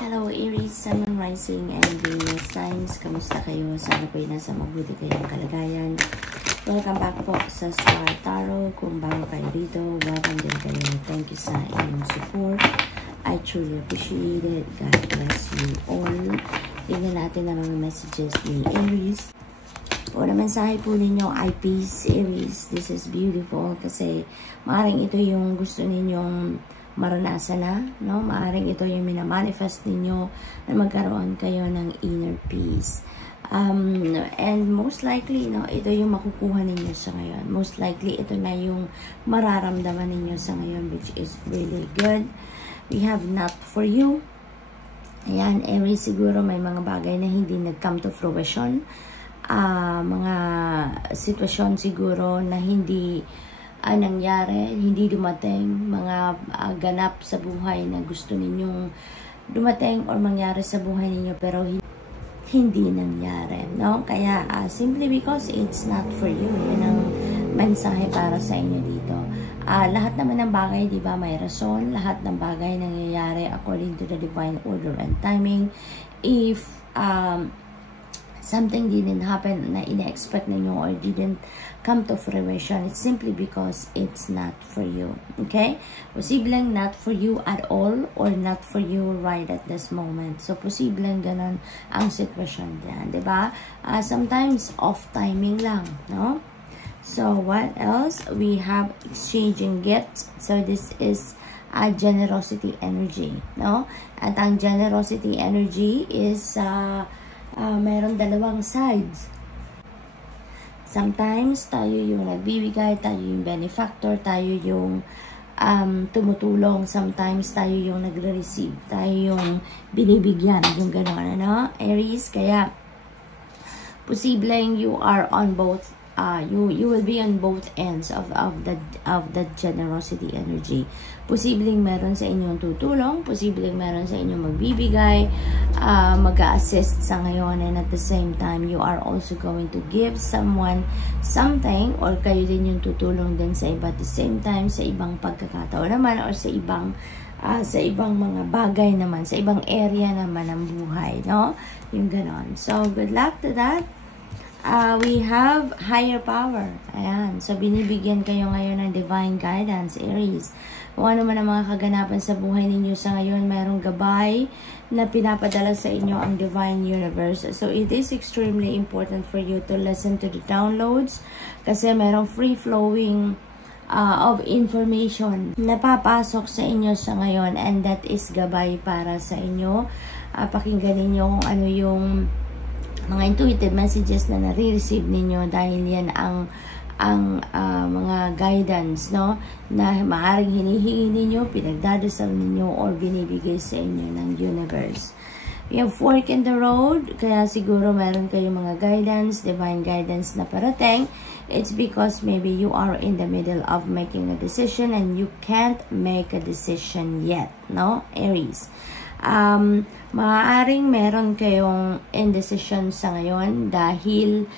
Hello Aries, Sun, Moon, Rising, and Venus signs. Kamusta kayo? Sana po'y nasa mabuti kayong kalagayan. Welcome back po sa Star Tarot. Kung bago kayo dito, welcome din kayo. Thank you sa inyong support. I truly appreciate it. God bless you all. Tingnan natin ang mga messages ni Aries. Una mensahe po ninyo ay peace, Aries. This is beautiful kasi maaaring ito yung gusto ninyong maranasan na, no? Maaaring ito yung minamanifest ninyo na magkaroon kayo ng inner peace. And most likely, no, ito yung makukuha ninyo sa ngayon. Most likely, ito na yung mararamdaman ninyo sa ngayon, which is really good. We have not for you. Ayan, Aries, siguro may mga bagay na hindi nag-come to fruition. Mga sitwasyon siguro na hindi nangyari, hindi dumating, mga ganap sa buhay na gusto ninyong dumating or mangyari sa buhay ninyo pero hindi nangyari, no? Kaya simply because it's not for you. Yun ang mensahe para sa inyo dito. Lahat naman ng bagay, di ba, may rason. Lahat ng bagay nangyayari according to the divine order and timing. If something didn't happen na ina-expect ninyo or didn't come to fruition, it's simply because it's not for you. Okay? Posibleng not for you at all or not for you right at this moment. So, posibleng ganun ang sitwasyon dyan. Diba? Sometimes off timing lang. No? So, what else? We have exchanging gifts. So, this is a generosity energy. No? At ang generosity energy is mayroong dalawang sides. Sometimes, tayo yung nagbibigay, tayo yung benefactor, tayo yung tumutulong. Sometimes, tayo yung nagre-receive, tayo yung binibigyan, yung gano'n, ano? Aries, kaya posibleng you are on both, you will be on both ends of the generosity energy. Posibleng meron sa inyong tutulong, posibleng meron sa inyong magbibigay, mag-a-assist sa ngayon, and at the same time, you are also going to give someone something, or kayo din yung tutulong din sa iba at the same time, sa ibang pagkakataon naman, or sa ibang mga bagay naman, sa ibang area naman ng buhay, no? Yung ganon. So, good luck to that. We have higher power. Ayan. So, binibigyan kayo ngayon ng divine guidance, Aries. Kung ano man ang mga kaganapan sa buhay ninyo sa ngayon, mayroong gabay na pinapadala sa inyo ang divine universe. So, it is extremely important for you to listen to the downloads kasi mayroong free-flowing of information na papasok sa inyo sa ngayon, and that is gabay para sa inyo. Pakinggan ninyo kung ano yung mga intuitive messages na nare-receive ninyo dahil yan ang mga guidance, no, na maaaring hinihingi ninyo, pinagdadasal ninyo, or binibigay sa inyo ng universe. We have fork in the road, kaya siguro meron kayong mga guidance, divine guidance na parating. It's because maybe you are in the middle of making a decision and you can't make a decision yet, no, Aries. Maaaring meron kayong indecision sa ngayon dahil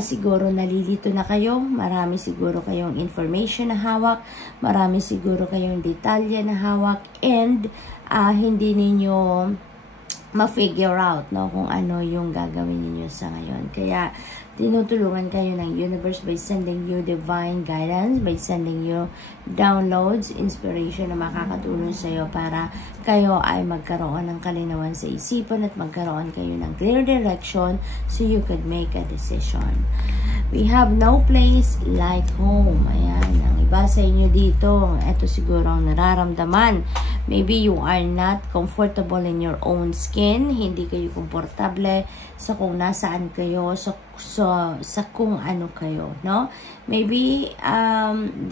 siguro nalilito na kayo, marami siguro kayong information na hawak, marami siguro kayong detalye na hawak, and hindi ninyo ma-figure out, no, kung ano yung gagawin niyo sa ngayon. Kaya tinutulungan kayo ng universe by sending you divine guidance, by sending you downloads, inspiration na makakatulong sa iyo para kayo ay magkaroon ng kalinawan sa isipan at magkaroon kayo ng clear direction so you could make a decision. We have no place like home. Ayan, ang iba sa inyo dito, ito siguro ang nararamdaman. Maybe you are not comfortable in your own skin. Hindi kayo komportable sa kung nasaan kayo, sa kung ano kayo, no? Maybe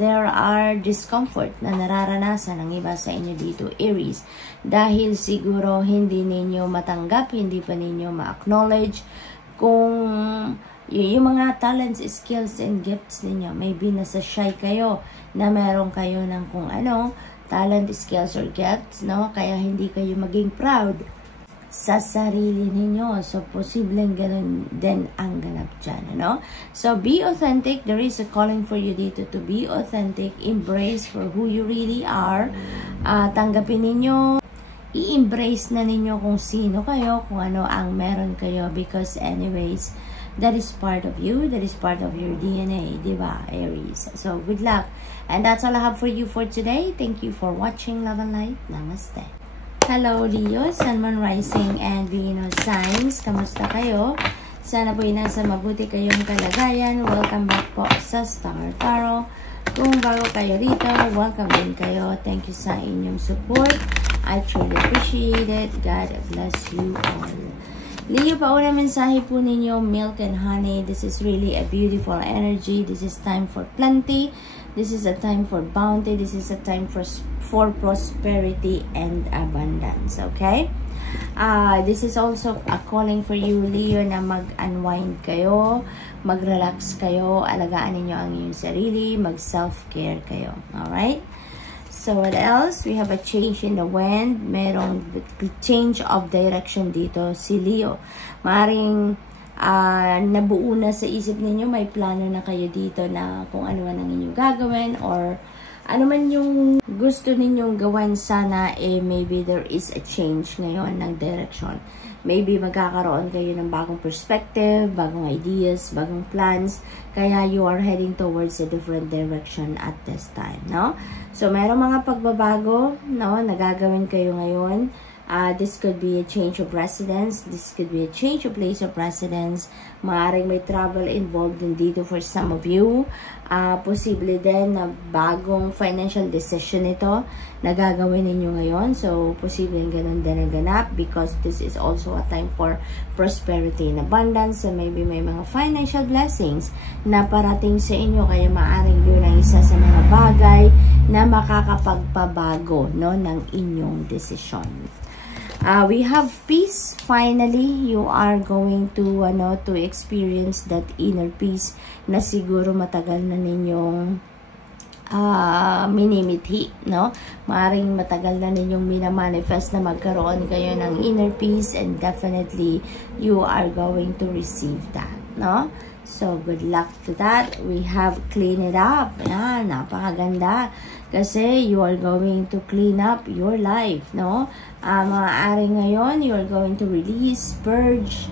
there are discomfort na nararanasan ng iba sa inyo dito, Aries, dahil siguro hindi ninyo matanggap, hindi pa ninyo ma-acknowledge kung yung mga talents, skills, and gifts ninyo. Maybe nasa shy kayo na meron kayo ng kung ano, talent, skills, or gifts, no? Kaya hindi kayo maging proud sa sarili ninyo. So, posibleng ganun din ang ganap dyan, ano? So, be authentic. There is a calling for you dito to be authentic. Embrace for who you really are. Tanggapin ninyo i-embrace na ninyo kung sino kayo, kung ano ang meron kayo, because anyways, that is part of you, that is part of your DNA, diba, Aries? So, good luck. And that's all I have for you for today. Thank you for watching. Love and light. Namaste. Hello, Leo, Sun, Moon, Rising, and Venus signs. Kamusta kayo? Sana po'y nasa mabuti kayong kalagayan. Welcome back po sa Star Tarot. Kung bago kayo rito, welcome din kayo. Thank you sa inyong support. I truly appreciate it. God bless you all. Leo, pauna mensahe po ninyo, milk and honey. This is really a beautiful energy. This is time for plenty. This is a time for bounty. This is a time for prosperity and abundance. Okay? This is also a calling for you, Leo, na mag-unwind kayo, mag-relax kayo, alagaan ninyo ang inyong sarili, mag-self-care kayo. Alright? So, what else? We have a change in the wind. Merong change of direction dito si Leo. Maring nabuo na sa isip ninyo, may plano na kayo dito na kung ano man ang inyong gagawin or ano man yung gusto ninyong gawin, sana maybe there is a change ngayon ng direction. Maybe magkakaroon kayo ng bagong perspective, bagong ideas, bagong plans, kaya you are heading towards a different direction at this time, no? So, mayroong mga pagbabago, no, nagagawin kayo ngayon. This could be a change of residence. This could be a change of place of residence. Maaaring may travel involved din dito for some of you. Posible din na bagong financial decision ito na gagawin ninyo ngayon. So, posible ganun din na ganap because this is also a time for prosperity and abundance. So, maybe may mga financial blessings na parating sa inyo. Kaya maaaring yun ang isa sa mga bagay na makakapagpabago, no, ng inyong desisyon. We have peace. Finally, you are going to experience that inner peace na siguro matagal na ninyong minimithi, no? Maaring matagal na ninyong minamanifest na magkaroon kayo ng inner peace, and definitely you are going to receive that, no? So, good luck to that. We have clean it up. Yan, napakaganda. Kasi you are going to clean up your life, no? Maaari ngayon, you are going to release, purge,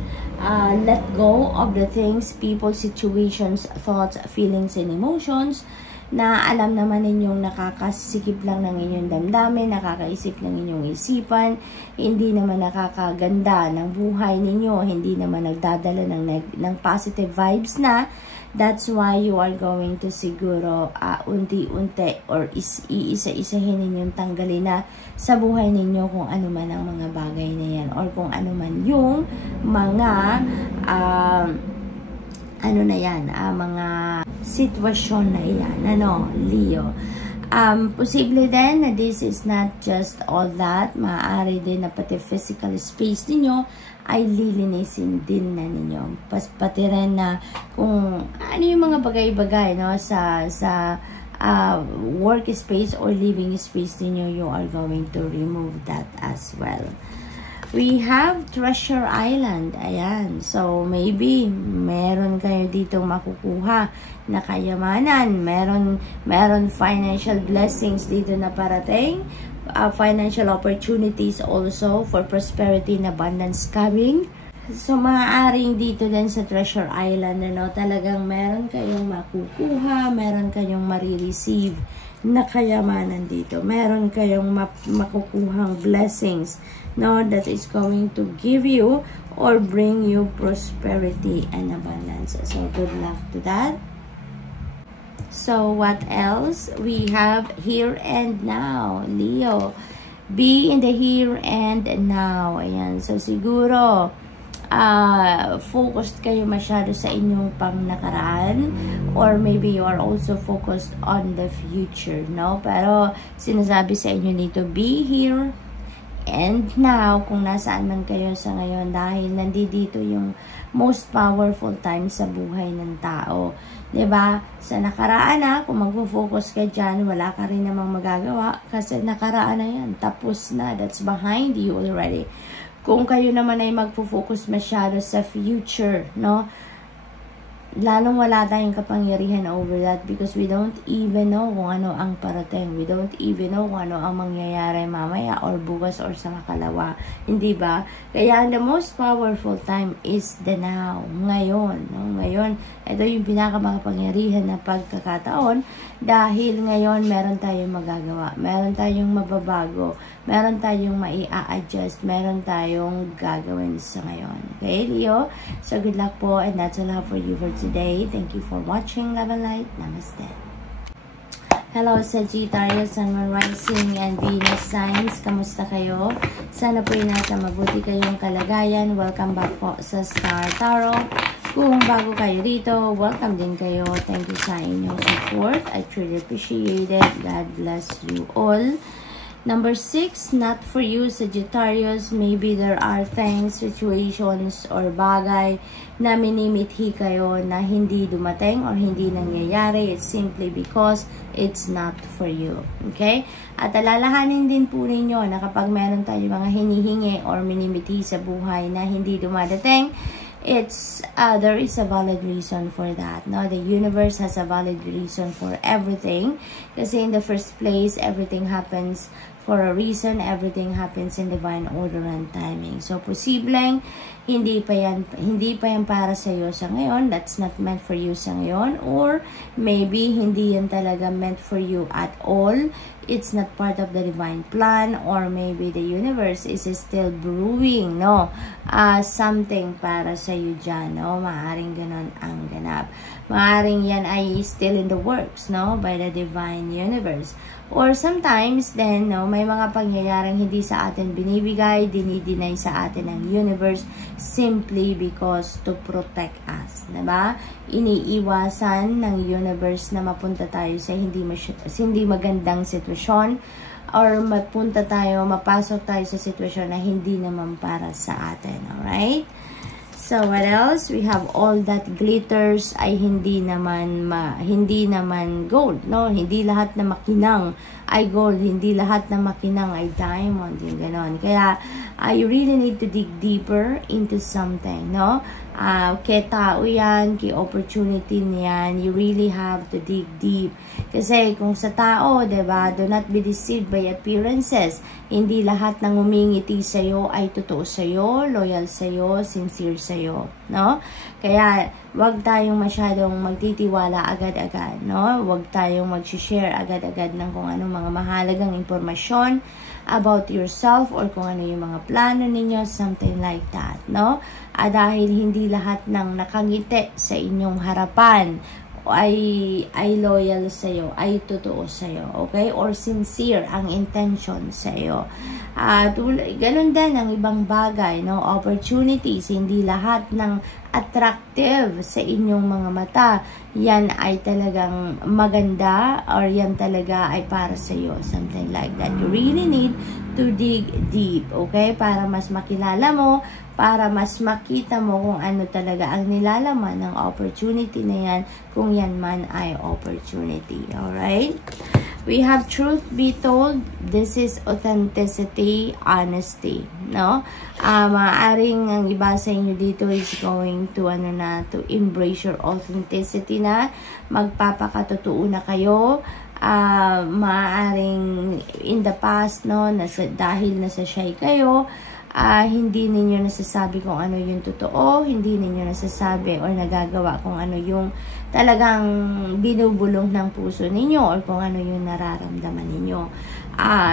let go of the things, people, situations, thoughts, feelings, and emotions na alam naman ninyong nakakasikip lang ng inyong damdamin, nakakaisip ng inyong isipan, hindi naman nakakaganda ng buhay ninyo, hindi naman nagdadala ng positive vibes na. That's why you are going to siguro unti-unti or iisa-isahin ninyong tanggalin na sa buhay ninyo kung ano man ang mga bagay na yan or kung ano man yung mga mga sitwasyon na yan, Leo. Posible din na this is not just all that. Maaari din na pati physical space ninyo ay lilinisin din na ninyo. Pati rin na kung ano yung mga bagay-bagay, no, sa work space or living space ninyo, you are going to remove that as well. We have Treasure Island. Ayan. So, maybe meron kayo dito makukuha na kayamanan. Meron financial blessings dito na parating. Financial opportunities also for prosperity and abundance coming. So, maaaring dito din sa Treasure Island, talagang meron kayong makukuha, meron kayong marireceive na kayamanan dito. Meron kayong makukuhang blessings, no, that is going to give you or bring you prosperity and abundance. So, good luck to that. So, what else? We have here and now, Leo. Be in the here and now. Ayan. So, siguro, focused kayo masyado sa inyong pangnakaraan or maybe you are also focused on the future, no? Pero, sinasabi sa inyo dito, be here and now, kung nasaan man kayo sa ngayon, dahil nandito yung most powerful time sa buhay ng tao. 'Di ba? Sa nakaraan kung magfo-focus ka dyan, wala ka rin namang magagawa kasi nakaraan na yan. Tapos na. That's behind you already. Kung kayo naman ay magfo-focus masyado sa future, no? lalong wala tayong kapangyarihan over that because we don't even know kung ano ang parating. We don't even know kung ano ang mangyayari mamaya or bukas or sa makalawa. Hindi ba? Kaya the most powerful time is the now. Ngayon. No? Ngayon, ito yung pinakamakapangyarihan na pagkakataon dahil ngayon meron tayong magagawa. Meron tayong mababago. Meron tayong mai-adjust. Meron tayong gagawin sa ngayon. Okay, Leo? So, good luck po and that's all I have for you for today. Thank you for watching. Love and light. Namaste. Hello, Sagittarius, Sun, Moon, Rising, and Venus signs. Kamusta kayo? Sana po nasa mabuti kayong kalagayan. Welcome back po sa Star Tarot. Kung bago kayo dito, welcome din kayo. Thank you sa inyong support. I truly appreciate it. God bless you all. Number 6, not for you, Sagittarius. Maybe there are things, situations, or bagay na minimithi kayo na hindi dumating or hindi nangyayari. It's simply because it's not for you. Okay? At alalahanin din po ninyo na kapag meron tayo mga hinihingi or minimithi sa buhay na hindi dumadating, it's there is a valid reason for that. No, the universe has a valid reason for everything. Kasi in the first place, everything happens for a reason. Everything happens in divine order and timing. So posibleng hindi pa yan para sa iyo sa ngayon. That's not meant for you sa ngayon, or maybe hindi yan talaga meant for you at all. It's not part of the divine plan, or maybe the universe is still brewing, no? Something para sa iyo dyan, no? Maaring ganon ang ganap. Maaring yan ay still in the works, no? By the divine universe. Or sometimes, then, no, may mga pangyayaring hindi sa atin binibigay, dinideny sa atin ng universe simply because to protect us, diba? Iniiwasan ng universe na mapunta tayo sa hindi magandang sitwasyon or mapasok tayo sa sitwasyon na hindi naman para sa atin, alright? So, what else? We have all that glitters ay hindi naman gold, no? Hindi lahat na makinang ay gold, hindi lahat na makinang ay diamond, yung ganon. Kaya, you really need to dig deeper into something, no? Kay tao yan, kay opportunity niyan, you really have to dig deep. Kasi kung sa tao, diba, do not be deceived by appearances. Hindi lahat ng umingiti sa'yo ay totoo sa'yo, loyal sa'yo, sincere sa'yo, no? Kaya, wag tayong masyadong magtitiwala agad-agad, no? Wag tayong mag-share agad-agad ng kung anong mga mahalagang impormasyon about yourself or kung ano yung mga plano ninyo, something like that, no? Dahil hindi lahat ng nakangiti sa inyong harapan ay loyal sa'yo, ay totoo sa'yo, okay? Or sincere ang intention sa'yo. Ganun din ang ibang bagay, no? Opportunities, hindi lahat ng attractive sa inyong mga mata, yan ay talagang maganda or yan talaga ay para sa'yo, something like that. You really need to dig deep, okay? Para mas makilala mo, para mas makita mo kung ano talaga ang nilalaman ng opportunity na yan, kung yan man ay opportunity. Alright? We have truth be told. This is authenticity, honesty. No? Maaaring ang iba sa inyo dito is going to, to embrace your authenticity na. Magpapakatotoo na kayo. Maaaring in the past, no, dahil nasa shy kayo, hindi ninyo nasasabi kung ano yung totoo, hindi ninyo nasasabi or nagagawa kung ano yung talagang binubulong ng puso ninyo or kung ano yung nararamdaman ninyo.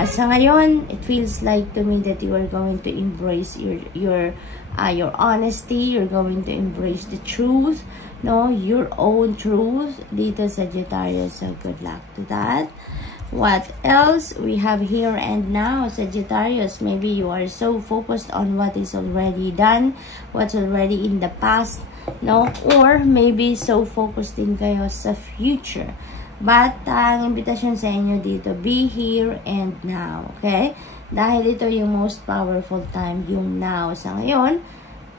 Sa ngayon, it feels like to me that you are going to embrace your honesty, you're going to embrace the truth, no, your own truth dito sa Sagittarius. So good luck to that. What else we have here and now, Sagittarius? Maybe you are so focused on what is already done, what's already in the past, no? Or maybe so focused din kayo sa future. But ang invitation sa inyo dito, be here and now, okay? Dahil ito yung most powerful time, yung now. Sa ngayon,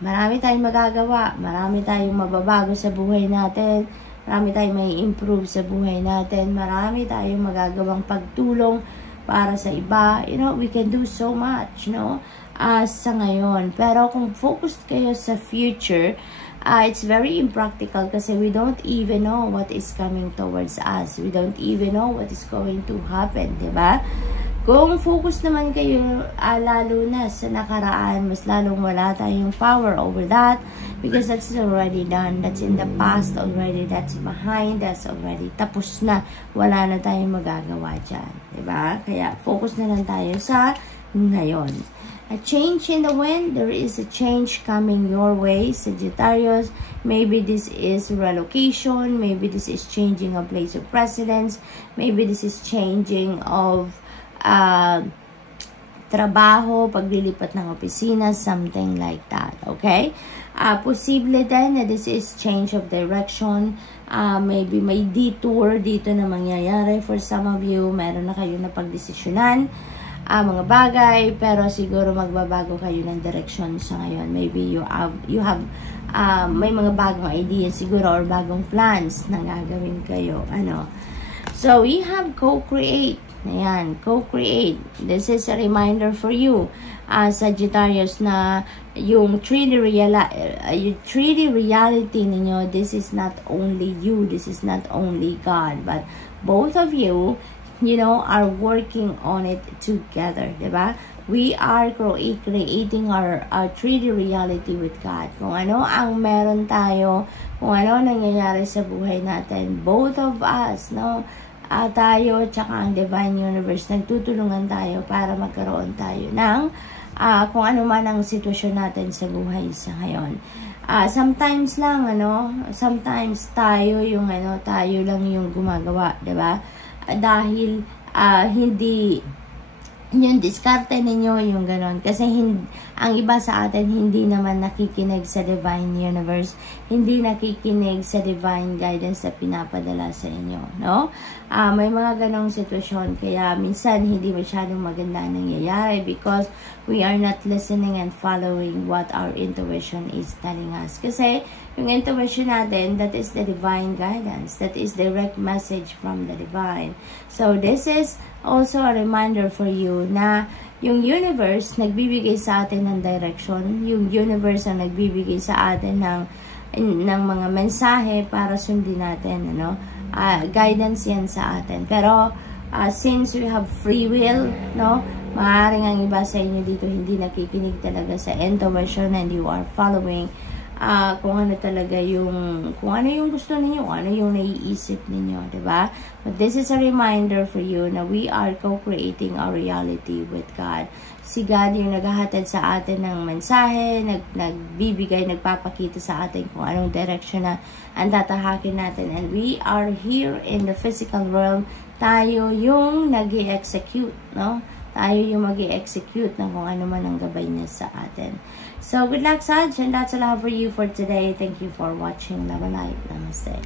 marami tayong magagawa, marami tayong mababago sa buhay natin, marami tayong may improve sa buhay natin. Marami tayong magagawang pagtulong para sa iba. You know, we can do so much, no? Sa ngayon. Pero kung focused kayo sa future, it's very impractical kasi we don't even know what is coming towards us. We don't even know what is going to happen, diba? Kung focus naman kayo, lalo na sa nakaraan, mas lalong wala tayong power over that because that's already done. That's in the past already. That's behind us already. Tapos na. Wala na tayong magagawa dyan. Diba? Kaya focus na lang tayo sa ngayon. A change in the wind. There is a change coming your way, Sagittarius. Maybe this is relocation. Maybe this is changing a place of residence. Maybe this is changing of trabaho, paglilipat ng opisina, something like that, okay? Posible din na this is change of direction, maybe may detour dito na mangyayari for some of you, meron na kayo na pagdesisyonan, mga bagay, pero siguro magbabago kayo ng direction sa ngayon. Maybe you have may mga bagong ideas siguro or bagong plans na gagawin kayo, So, we have co-create. Ayan, co-create. This is a reminder for you, Sagittarius, na yung 3D reality ninyo, this is not only you, this is not only God, but both of you, are working on it together, diba? We are creating our 3D reality with God. Kung ano ang meron tayo, kung ano nangyayari sa buhay natin, both of us, tayo tsaka ang Divine Universe, nagtutulungan tayo para magkaroon tayo ng kung ano man ang sitwasyon natin sa buhay sa ngayon. Sometimes lang, sometimes tayo lang yung gumagawa, diba? Dahil hindi yung diskarte ninyo, yung ganon. Kasi ang iba sa atin hindi naman nakikinig sa Divine Universe, hindi nakikinig sa Divine Guidance na pinapadala sa inyo, no? May mga ganong sitwasyon, kaya minsan hindi masyadong maganda nangyayari because we are not listening and following what our intuition is telling us. Kasi yung intuition natin, that is the Divine Guidance, that is direct message from the Divine. So this is also a reminder for you na yung universe nagbibigay sa atin ng direction, yung universe ang nagbibigay sa atin ng mga mensahe para sundin natin, guidance yan sa atin. Pero since we have free will, maaaring ang iba sa inyo dito hindi nakikinig talaga sa intuition and you are following kung ano talaga kung ano yung gusto ninyo, kung ano yung naiisip ninyo, diba? But this is a reminder for you na we are co-creating our reality with God. Si God yung naghahatid sa atin ng mensahe, nagbibigay, nagpapakita sa atin kung anong direction na ang tatahakin natin. And we are here in the physical world. Tayo yung nag-i-execute, Tayo yung mag-i-execute ng kung ano man ang gabay niya sa atin. So, good luck, Sag, and that's all I have for you for today. Thank you for watching. Love and light. Namaste.